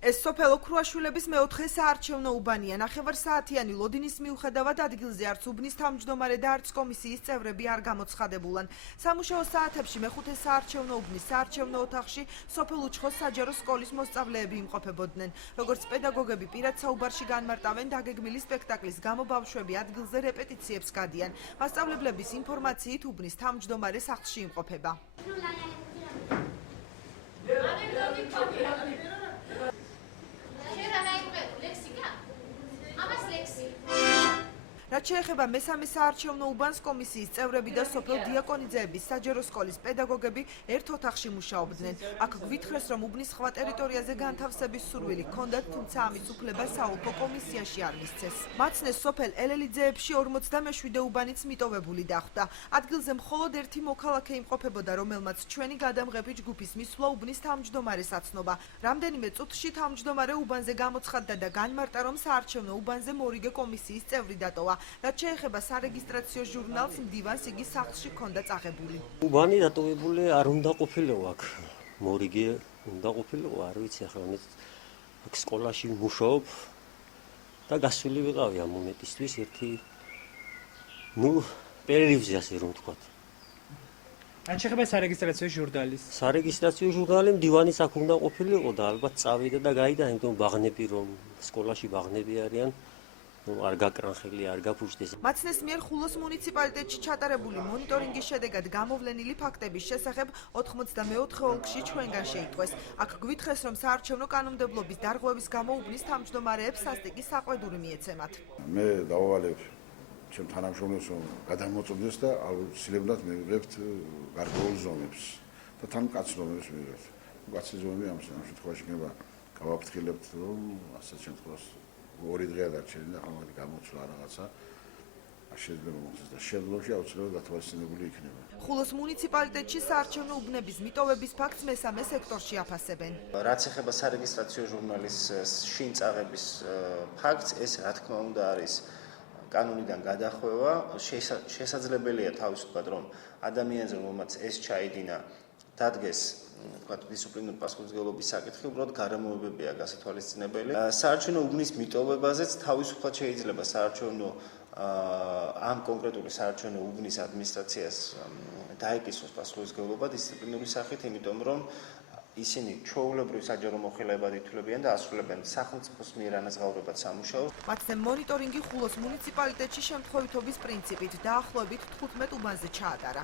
ეს სოფელ ოქრუაშვილების მეოთხე საარჩევნო უბანია. ნახევარსაათიანი ლოდინის მიუხედავად ადგილზე არც უბნის თავმჯდომარე და არც კომისიის წევრები არ გამოცხადებულან. სამუშაო საათებში მეხუთე საარჩევნო უბნის საარჩევნო ოთახში სოფელ უჩხოს საჯარო სკოლის მოსწავლეები იმყოფებოდნენ. როგორც პედაგოგები პირად საუბარში განმარტავენ, დაგეგმილი სპექტაკლის გამო ბავშვები ადგილზე რეპეტიციებს გადიან. მასწავლებლების ინფორმაციით უბნის თავმჯდომარე სახლში იმყოფება. რაც შეეხება მესამე საარჩევნო უბანს, კომისიის წევრები და სოფელ დიაკონიძეების საჯარო სკოლის პედაგოგები ერთ ოთახში მუშაობდნენ. აქ გვითხრეს, რომ უბნის სხვა ტერიტორიაზე განთავსების სურვილი ჰქონდათ, თუმცა ამის უფლება საოლქო კომისიაში არ მისცეს. მაცნეს სოფელ ელელიძეებში 47 უბანიც მიტოვებული დახვდა. ადგილზე მხოლოდ ერთი მოქალაქე იმყოფებოდა, რომელმაც ჩვენი გადამღები ჯგუფის მისვლა უბნის თავმჯდომარეს აცნობა. რამდენიმე წუთში თავმჯდომარე უბანზე გამოცხადდა და განმარტა, რომ საარჩევნო უბანზე მორიგე კომისიის წევრი დატოვა. რაც შეეხება სარეგისტრაციო ჟურნალს, მდივანს იგი სახლში ჰქონდა წაღებული. უბანი დატოვებული არ უნდა ყოფილიყო აქ. მორიგე უნდა ყოფილიყო, არ ვიცი ახლა მე აქ სკოლაში ვმუშაობ და გასული ვიყავი ამ მომენტისთვის ერთი პერიოდზე ასე რომ ვთქვათ. ან შეეხება სარეგისტრაციო ჟურნალის. სარეგისტრაციო ჟურნალი მდივანის აქ უნდა ყოფილიყო და ალბათ წავიდა და გაიდა, იმიტომ ბაღნები რომ სკოლაში ბაღნები არიან. არ გაკრანხილი, არ გაფუჭდეს. მაცნეს მიერ ხულოს მუნიციპალიტეტში ჩატარებული მონიტორინგის შედეგად გამოვლენილი ფაქტების შესახებ 94 ოლქში ჩვენგან შეიტყვეს. აქ გვითხრეს, რომ საარჩევნო კანონმდებლობის დარღვევის გამო უბნის თავმჯდომარეებს სასტიკი საყვედური მიეცემათ. მე დავავალებ ჩემ თანამშრომლებს, რომ გადამოწმდეს და აუცილებლად მივიღებთ გარკვეულ ზომებს და თან კაცნობებს მივიღებთ. კაცი ზომები ამ შემთხვევაში იქნება გავაფრთხილებთ, რომ ასეთ შემთხვევაში 2 დღეა დარჩენილი და ხალხი გამოცვლა რაღაცა შეიძლება მოხდეს და შემდგომში აუცილებლად გათვალისწინებული იქნება. ხულოს მუნიციპალიტეტში საარჩევნო უბნების მიტოვების ფაქტს მესამე სექტორში აფასებენ. რაც ეხება სარეგისტრაციო ჟურნალის შინ წაღების ფაქტს, ეს რა თქმა უნდა არის კანონიდან გადახვევა. შესაძლებელია თავისუფლად, რომ ადამიანზე, რომელმაც ეს ჩაიდინა, დადგეს დისციპლინური პასუხისმგებლობის საკითხი, უბრალოდ გარემოებებია გასათვალისწინებელი. საარჩევნო უბნის მიტოვებაზეც თავისუფლად შეიძლება საარჩევნო ამ კონკრეტული საარჩევნო უბნის ადმინისტრაციას დაეკისროს პასუხისმგებლობა დისციპლინური სახით, იმიტომ რომ ისინი ჩვეულებრივ საჯარო მოხელეებად ითვლებიან და ასრულებენ სახელმწიფოს მიერ ანაზღაურებად სამუშაოს. მათზე მონიტორინგი ხულოს მუნიციპალიტეტში შემთხვევითობის პრინციპით დაახლოებით 15 უბანზე ჩაატარა.